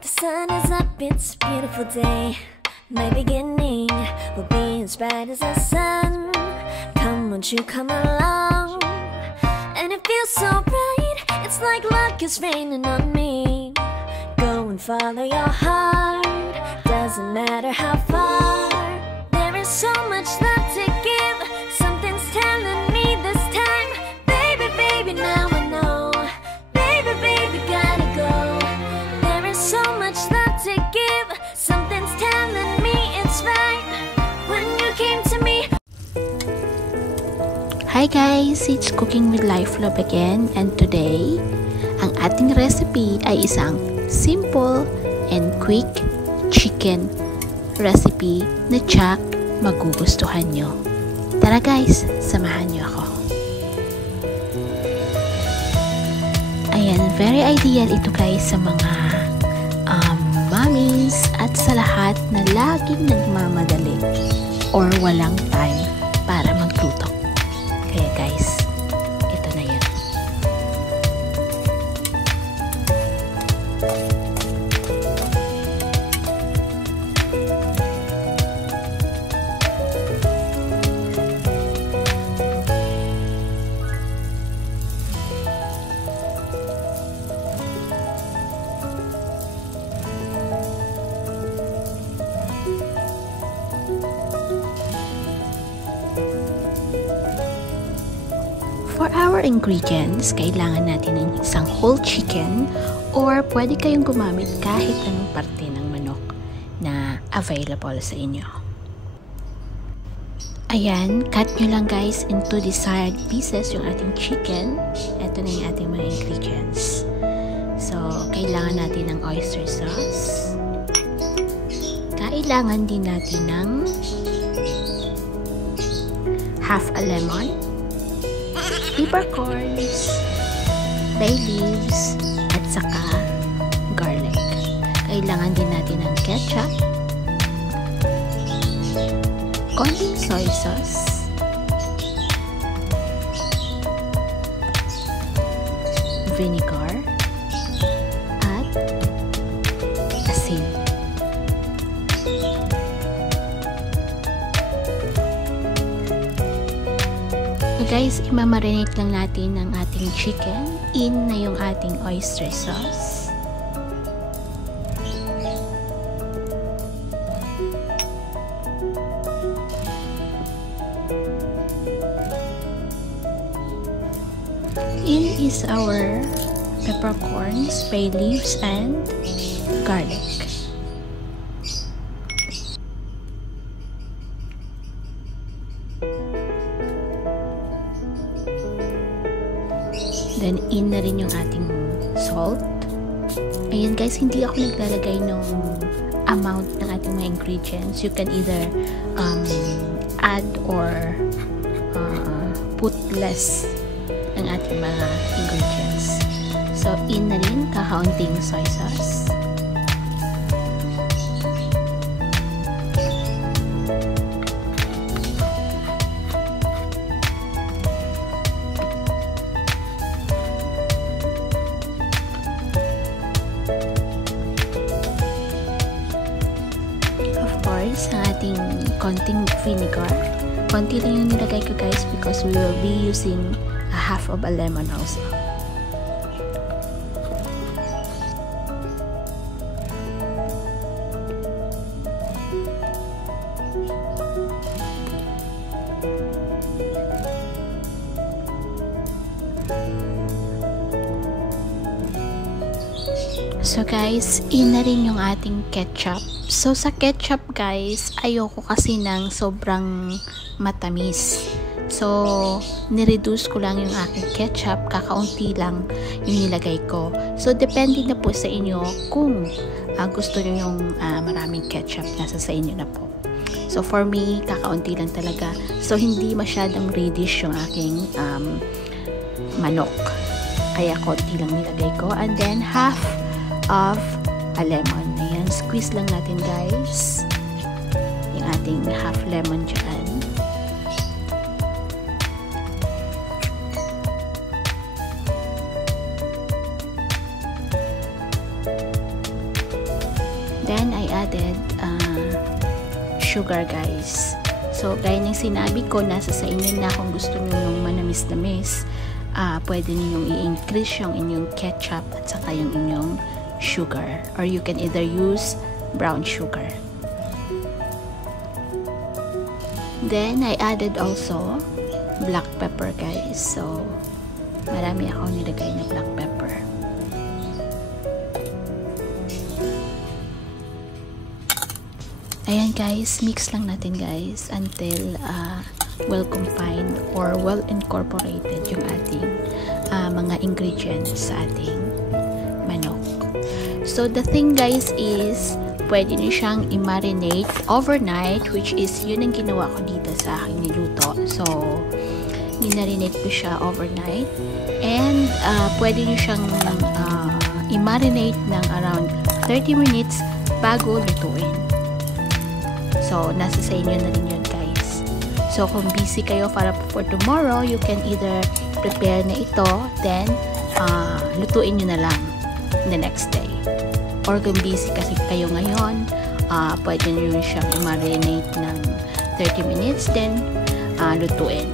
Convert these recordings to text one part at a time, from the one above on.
The sun is up, it's a beautiful day. My beginning will be as bright as the sun. Come, won't you come along? And it feels so bright, it's like luck is raining on me. Go and follow your heart, doesn't matter how far. There is so much love to give, something's telling me this time. Baby, baby, now I know. Baby, baby, gotta go. There is so much love to give, something's telling me it's right. When you came to me. Hi guys, it's Cooking with Life Love again, and today ang ating recipe ay isang simple and quick chicken recipe na tiyak magugustuhan nyo. Tara guys, samahan nyo ako. Ayan, very ideal ito guys sa mga mommies at sa lahat na laging nagmamadali or walang time para magluto. Kaya guys, ito na yan. For our ingredients, kailangan natin ng isang whole chicken or pwede kayong gumamit kahit anong parte ng manok na available sa inyo. Ayan, cut nyo lang guys into desired pieces yung ating chicken. Ito na yung ating mga ingredients. So, kailangan natin ng oyster sauce. Kailangan din natin ng half a lemon, peppercorns, bay leaves, at saka garlic. Kailangan din natin ng ketchup, konting soy sauce, vinegar, at asin. Guys, imamarinate lang natin ang ating chicken. In na yung ating oyster sauce. In is our peppercorns, bay leaves, and garlic. Then, in na rin yung ating salt. Ayan guys, hindi ako naglalagay ng amount ng ating mga ingredients. You can either add or put less ng ating mga ingredients. So, in na rin kakaunting soy sauce. Ang ating konting vinegar. Konti lang yung nilagay ko guys because we will be using a half of a lemon also. So guys, in na rin yung ating ketchup. So sa ketchup guys, ayoko kasi ng sobrang matamis. So nireduce ko lang yung aking ketchup, kakaunti lang yung nilagay ko. So depende na po sa inyo kung gusto nyo yung maraming ketchup, nasa sa inyo na po. So for me, kakaunti lang talaga. So hindi masyadong reddish yung aking manok. Kaya konti lang nilagay ko. And then half of a lemon. Ayan, squeeze lang natin guys yung ating half lemon dyan. Then, I added sugar, guys. So, gaya ng sinabi ko, nasa sa inyo na kung gusto nyo yung manamis-namis. Pwede ninyong i-increase yung inyong ketchup at saka yung inyong sugar. Or you can either use brown sugar. Then, I added also black pepper, guys. So, marami ako nilagay na black pepper. Ayan, guys. Mix lang natin, guys, until well combined or well incorporated yung ating mga ingredients sa ating manok. So the thing, guys, is pwede nyo siyang i-marinate overnight, which is yun ang ginawa ko dito sa aking niluto. So minarinate ko siya overnight, and pwede nyo siyang i-marinate ng around 30 minutes bago lutuin. So nasa sa inyo na rin yun, guys. So, kung busy kayo for tomorrow, you can either prepare na ito, then lutuin nyo na lang the next day. Or kung busy kasi kayo ngayon, pwede nyo siyang i-marinate ng 30 minutes, then lutuin.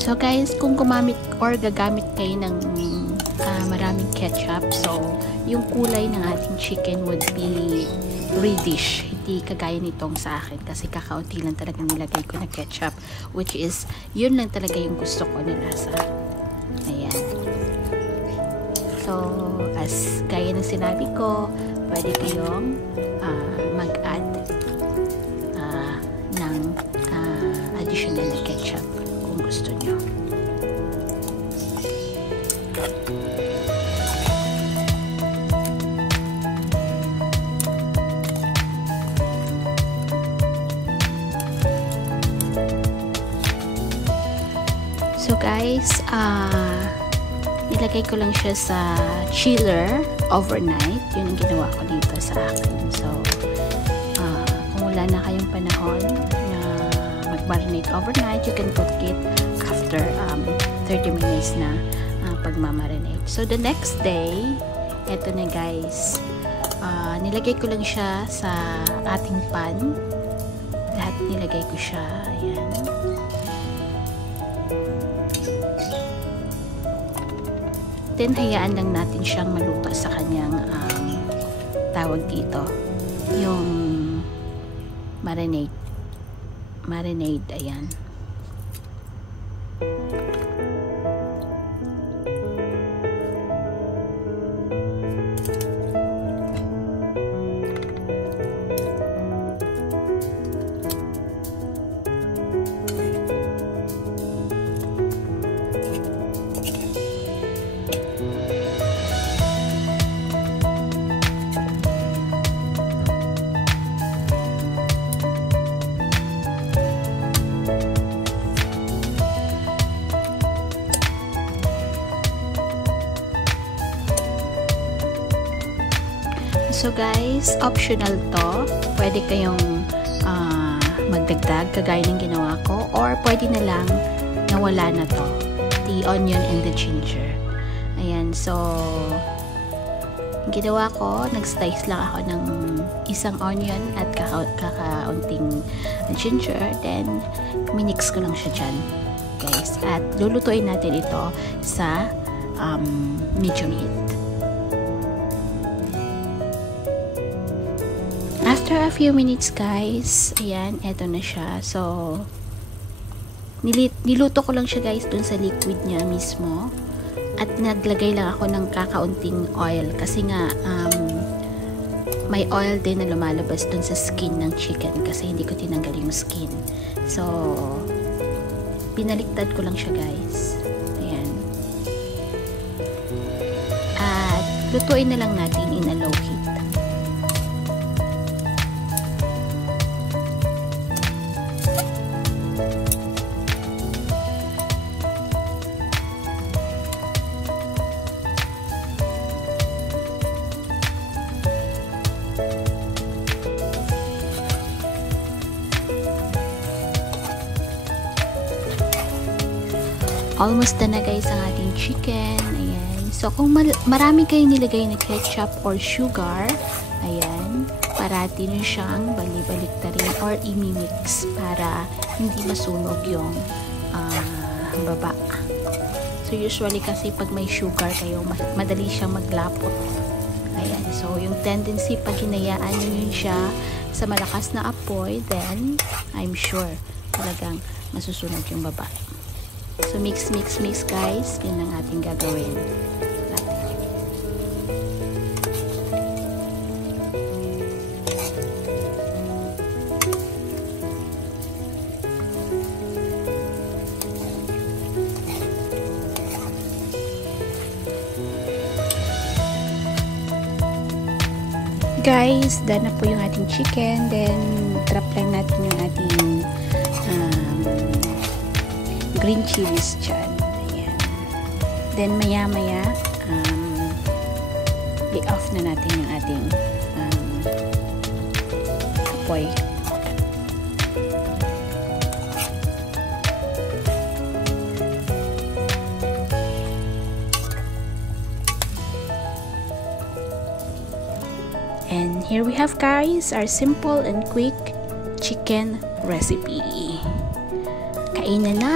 So guys, kung gumamit or gagamit kayo ng maraming ketchup, so yung kulay ng ating chicken would be reddish. Hindi kagaya nitong sa akin kasi kakaunti lang talaga nilagay ko na ketchup, which is yun lang talaga yung gusto ko na lasa. Ayan. So, as gaya ng sinabi ko, pwede kayong mag-add ng additional na ketchup kung gusto nyo. So guys, nilagay ko lang siya sa chiller overnight. Yun ang ginawa ko dito sa akin. So, kung wala na kayong panahon na mag-marinate overnight, you can cook it after 30 minutes na pagmamarinate. So, the next day, eto na guys, nilagay ko lang siya sa ating pan. Lahat nilagay ko siya. Ayan. Then, hayaan lang natin siyang maluto sa kanyang tawag dito. Yung marinade. Ayan. So guys, optional to. Pwede kayong magdagdag kagaya ng ginawa ko, or pwede na lang na wala na to. The onion and the ginger. Ayan, so ginawa ko, nag-slice lang ako ng isang onion at kakaunting ginger, then minix ko lang siya dyan, guys. At lulutuin natin ito sa medium heat. After a few minutes, guys, ayan, eto na siya. So, niluto ko lang siya, guys, dun sa liquid niya mismo. At naglagay lang ako ng kakaunting oil. Kasi nga, may oil din na lumalabas dun sa skin ng chicken. Kasi hindi ko tinanggal yung skin. So, pinaliktad ko lang siya, guys. Ayan. At, lutuin na lang natin in a low heat. Almost done na guys ang ating chicken. Ayan. So, kung marami kayong nilagay na ketchup or sugar, ayan, parati nyo siyang bali-baliktarin or imimix para hindi masunog yung baba. So, usually kasi pag may sugar kayo, madali siyang maglapot. Ayan. So, yung tendency pag hinayaan nyo yun siya sa malakas na apoy, then I'm sure talagang masusunog yung baba. So, mix guys. Yun ang ating gagawin. Guys, done na po yung ating chicken. Then, drop lang natin yung ating green chilies dyan. Ayan. Then, maya-maya, i-off na natin yung ating apoy. And here we have guys our simple and quick chicken recipe. Kainan na!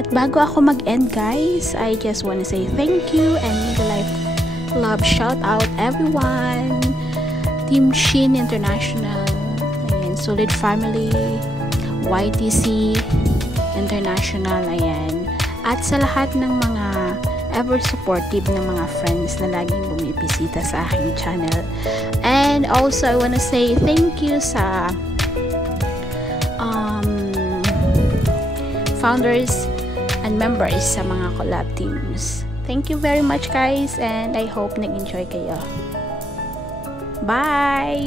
At bago ako mag-end guys, I just want to say thank you and mega love shout out everyone. Team Shin International, ayan, Solid Family, YTC International, ayan. At sa lahat ng mga ever supportive ng mga friends na laging bumibisita sa aking channel. And also I want to say thank you sa founders and members sa mga collab teams. Thank you very much guys and I hope nag-enjoy kayo. Bye!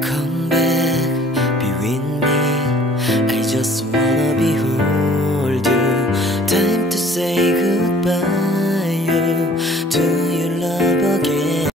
Come back, be with me. I just wanna behold you. Time to say goodbye to